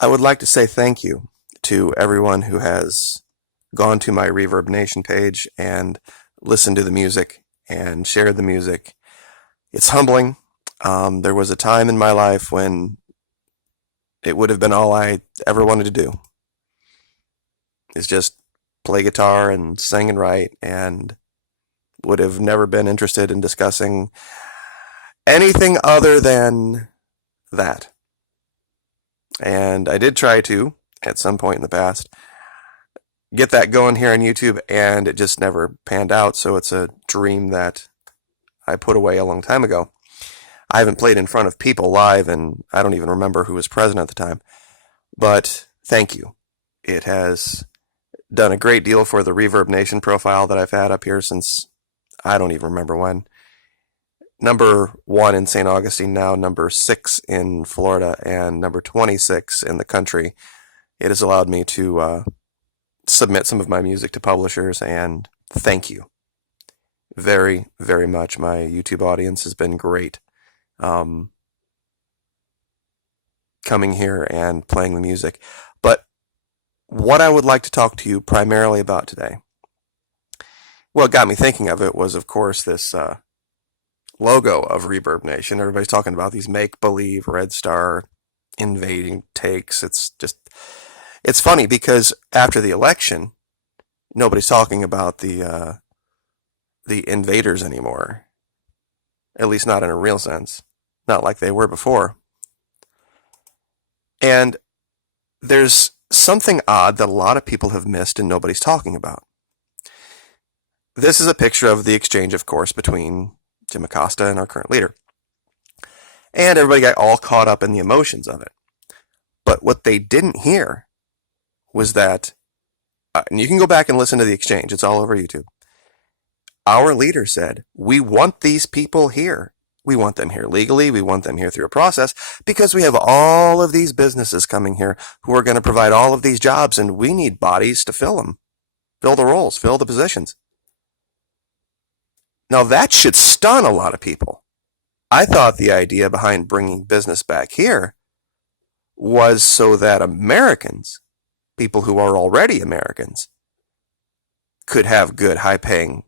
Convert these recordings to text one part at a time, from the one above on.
I would like to say thank you to everyone who has gone to my Reverb Nation page and listened to the music and shared the music. It's humbling. There was a time in my life when it would have been all I ever wanted to do is just play guitar and sing and write, and would have never been interested in discussing anything other than that. And I did try to, at some point in the past, get that going here on YouTube, and it just never panned out. So it's a dream that I put away a long time ago. I haven't played in front of people live, and I don't even remember who was present at the time. But thank you. It has done a great deal for the Reverb Nation profile that I've had up here since I don't even remember when. Number 1 in St. Augustine now, number 6 in Florida, and number 26 in the country. It has allowed me to submit some of my music to publishers, and thank you very, very much. My YouTube audience has been great. Coming here and playing the music. But what I would like to talk to you primarily about today, what got me thinking of it was, of course, this logo of Reverb Nation. Everybody's talking about these make-believe Red Star invading takes. It's funny because after the election, nobody's talking about the invaders anymore. At least not in a real sense. Not like they were before. And there's something odd that a lot of people have missed and nobody's talking about. This is a picture of the exchange, of course, between Jim Acosta and our current leader. And everybody got all caught up in the emotions of it. But what they didn't hear was that, and you can go back and listen to the exchange, it's all over YouTube. Our leader said, we want these people here. We want them here legally. We want them here through a process because we have all of these businesses coming here who are going to provide all of these jobs, and we need bodies to fill them, fill the roles, fill the positions. Now that should stun a lot of people. I thought the idea behind bringing business back here was so that Americans, people who are already Americans, could have good, high-paying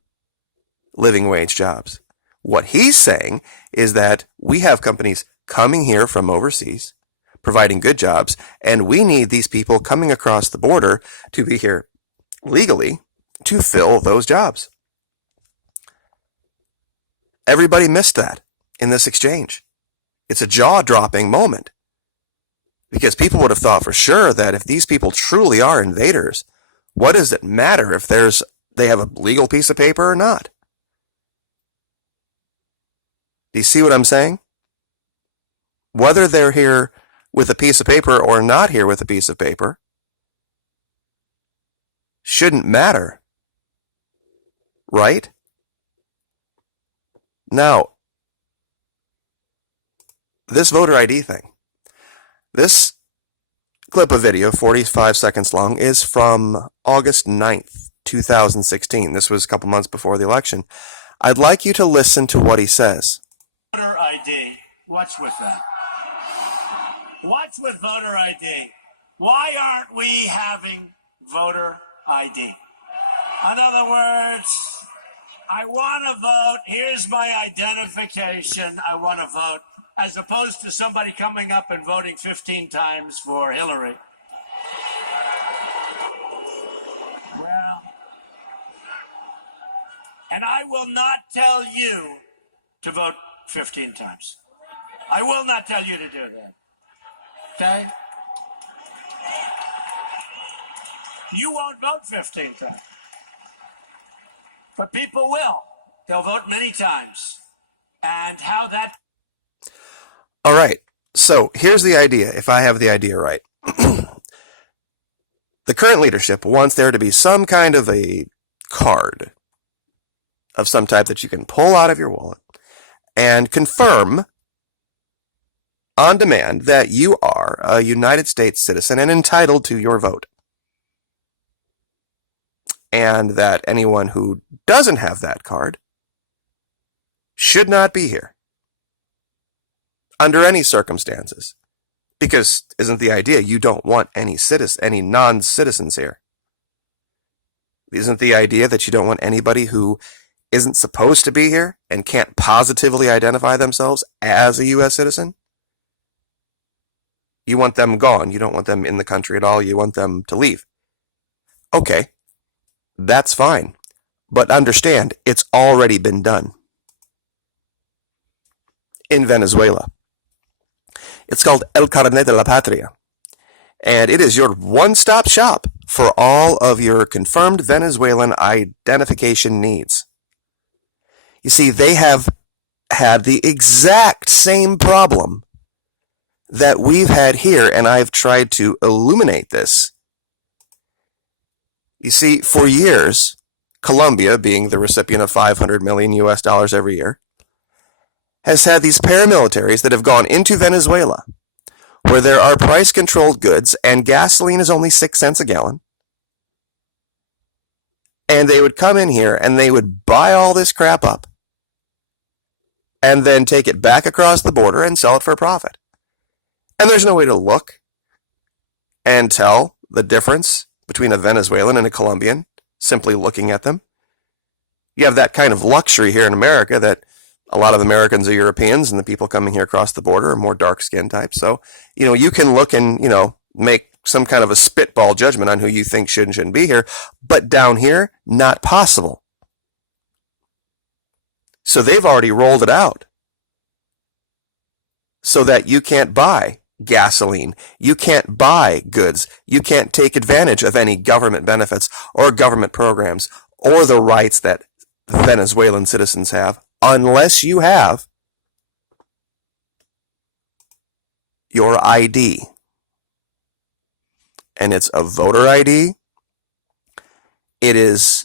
living wage jobs. What he's saying is that we have companies coming here from overseas, providing good jobs, and we need these people coming across the border to be here legally to fill those jobs. Everybody missed that in this exchange. It's a jaw-dropping moment because people would have thought for sure that if these people truly are invaders, what does it matter if they have a legal piece of paper or not? Do you see what I'm saying? Whether they're here with a piece of paper or not here with a piece of paper shouldn't matter, right? Now, this voter ID thing, this clip of video, 45 seconds long, is from August 9th, 2016. This was a couple months before the election. I'd like you to listen to what he says. Voter ID. What's with that? What's with voter ID? Why aren't we having voter ID? In other words, I want to vote. Here's my identification. I want to vote. As opposed to somebody coming up and voting 15 times for Hillary. Well, and I will not tell you to vote 15 times. I will not tell you to do that. Okay? You won't vote 15 times. But people will. They'll vote many times. And how that... All right. So here's the idea, if I have the idea right. The current leadership wants there to be some kind of a card of some type that you can pull out of your wallet and confirm on demand that you are a United States citizen and entitled to your vote. And that anyone who doesn't have that card should not be here under any circumstances. Because isn't the idea you don't want any non-citizens here? Isn't the idea that you don't want anybody who isn't supposed to be here and can't positively identify themselves as a U.S. citizen? You want them gone. You don't want them in the country at all. You want them to leave. Okay, that's fine. But understand, it's already been done in Venezuela. It's called El Carnet de la Patria. And it is your one-stop shop for all of your confirmed Venezuelan identification needs. You see, they have had the exact same problem that we've had here, and I've tried to illuminate this. You see, for years, Colombia, being the recipient of $500 million US dollars every year, has had these paramilitaries that have gone into Venezuela, where there are price-controlled goods and gasoline is only 6 cents a gallon. And they would come in here and they would buy all this crap up and then take it back across the border and sell it for a profit. And there's no way to look and tell the difference between a Venezuelan and a Colombian simply looking at them. You have that kind of luxury here in America that a lot of Americans are Europeans, and the people coming here across the border are more dark-skinned types. So, you can look and, make some kind of a spitball judgment on who you think should and shouldn't be here. But down here, not possible. So they've already rolled it out so that you can't buy gasoline. You can't buy goods. You can't take advantage of any government benefits or government programs or the rights that Venezuelan citizens have unless you have your ID. And it's a voter ID. It is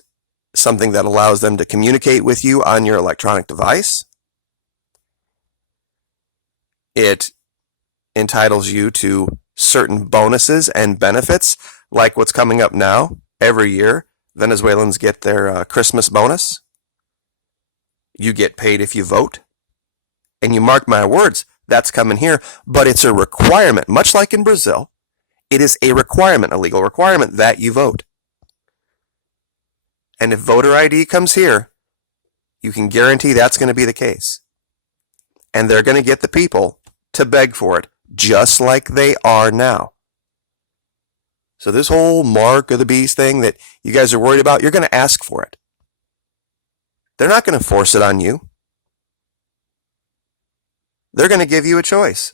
something that allows them to communicate with you on your electronic device. It entitles you to certain bonuses and benefits, like what's coming up now. Every year, Venezuelans get their Christmas bonus. You get paid if you vote. And you mark my words, that's coming here. But it's a requirement, much like in Brazil. It is a requirement, a legal requirement, that you vote. And if voter ID comes here, you can guarantee that's going to be the case. And they're going to get the people to beg for it, just like they are now. So this whole mark of the beast thing that you guys are worried about, you're going to ask for it. They're not going to force it on you. They're going to give you a choice.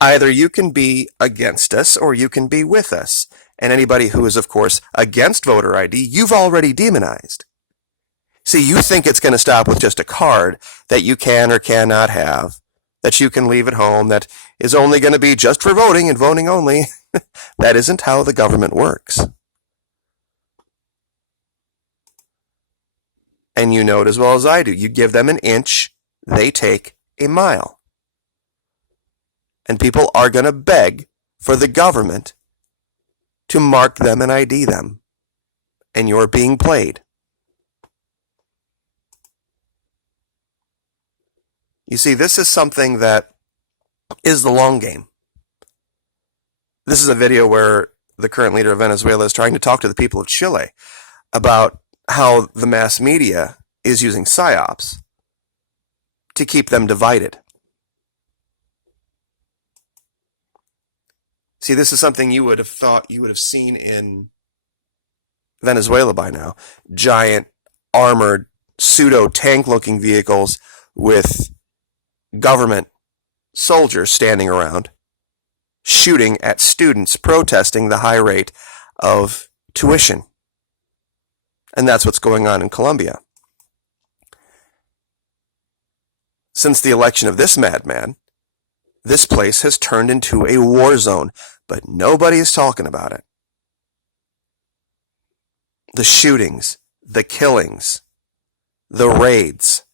Either you can be against us or you can be with us. And anybody who is, of course, against voter ID, you've already demonized. See, you think it's going to stop with just a card that you can or cannot have, that you can leave at home, that is only going to be just for voting and voting only. That isn't how the government works. And you know it as well as I do. You give them an inch, they take a mile. And people are going to beg for the government to mark them and ID them. And you're being played. You see, this is something that is the long game. This is a video where the current leader of Venezuela is trying to talk to the people of Chile about how the mass media is using psyops to keep them divided. See, this is something you would have thought you would have seen in Venezuela by now. Giant, armored, pseudo-tank-looking vehicles with government soldiers standing around, shooting at students protesting the high rate of tuition. And that's what's going on in Colombia. Since the election of this madman, this place has turned into a war zone, but nobody is talking about it. The shootings, the killings, the raids.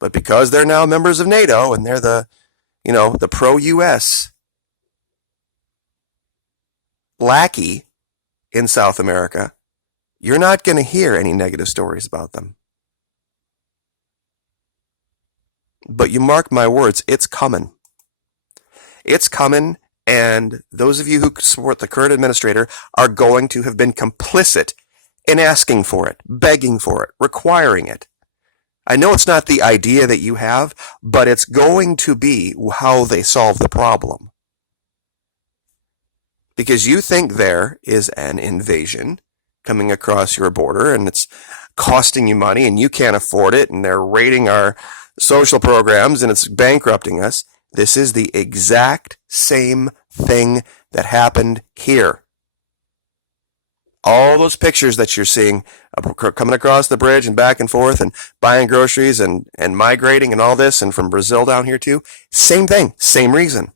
But because they're now members of NATO and they're the pro-US lackey in South America, you're not going to hear any negative stories about them. But you mark my words, it's coming. It's coming, and those of you who support the current administrator are going to have been complicit in asking for it, begging for it, requiring it. I know it's not the idea that you have, but it's going to be how they solve the problem. Because you think there is an invasion coming across your border and it's costing you money and you can't afford it and they're raiding our social programs and it's bankrupting us. This is the exact same thing that happened here. All those pictures that you're seeing coming across the bridge and back and forth and buying groceries and migrating and all this, and from Brazil down here too, same thing, same reason.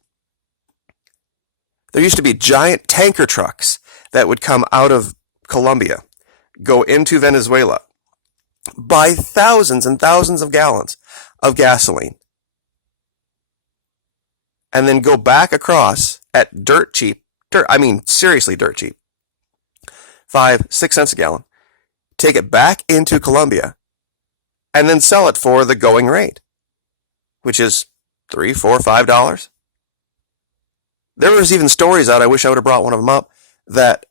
There used to be giant tanker trucks that would come out of Colombia, go into Venezuela, buy thousands and thousands of gallons of gasoline, and then go back across at dirt cheap, seriously dirt cheap, 5-6 cents a gallon, take it back into Colombia, and then sell it for the going rate, which is $3, $4, $5. There was even stories out, I wish I would have brought one of them up, that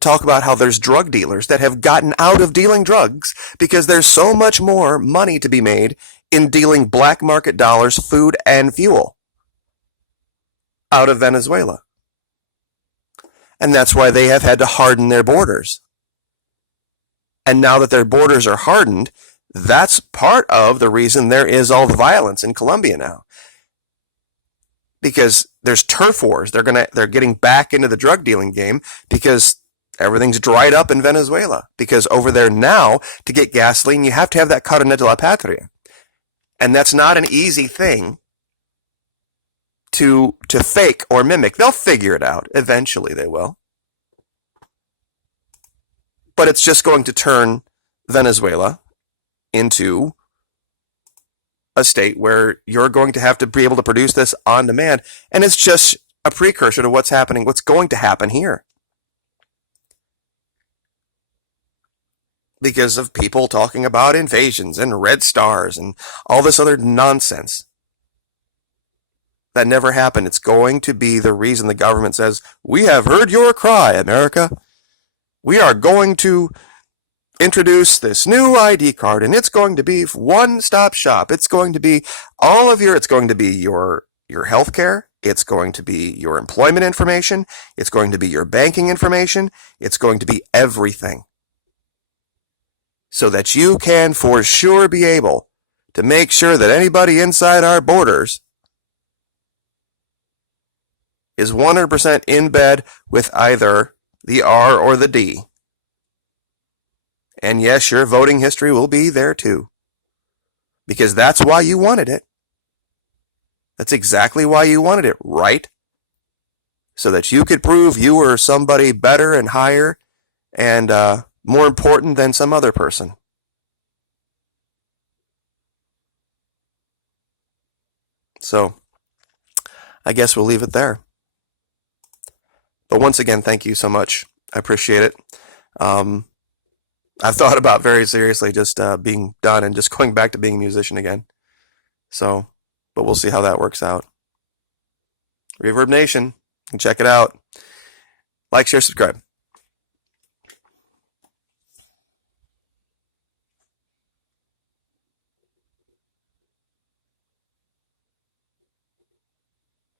talk about how there's drug dealers that have gotten out of dealing drugs because there's so much more money to be made in dealing black market dollars, food, and fuel out of Venezuela. And that's why they have had to harden their borders. And now that their borders are hardened, that's part of the reason there is all the violence in Colombia now. Because there's turf wars. They're getting back into the drug dealing game because everything's dried up in Venezuela. Because over there now, to get gasoline, you have to have that Carnet de la Patria. And that's not an easy thing to fake or mimic. They'll figure it out. Eventually they will. But it's just going to turn Venezuela into a state where you're going to have to be able to produce this on demand. And it's just a precursor to what's going to happen here. Because of people talking about invasions and red stars and all this other nonsense. That never happened. It's going to be the reason the government says, we have heard your cry, America. We are going to introduce this new ID card, and it's going to be one-stop shop. It's going to be it's going to be your health care. It's going to be your employment information. It's going to be your banking information. It's going to be everything. So that you can for sure be able to make sure that anybody inside our borders is 100% in bed with either the R or the D. And yes, your voting history will be there too. Because that's why you wanted it. That's exactly why you wanted it, right? So that you could prove you were somebody better and higher and more important than some other person. So, I guess we'll leave it there. But once again, thank you so much. I appreciate it. I've thought about very seriously just being done and just going back to being a musician again. So, but we'll see how that works out. Reverb Nation, check it out. Like, share, subscribe.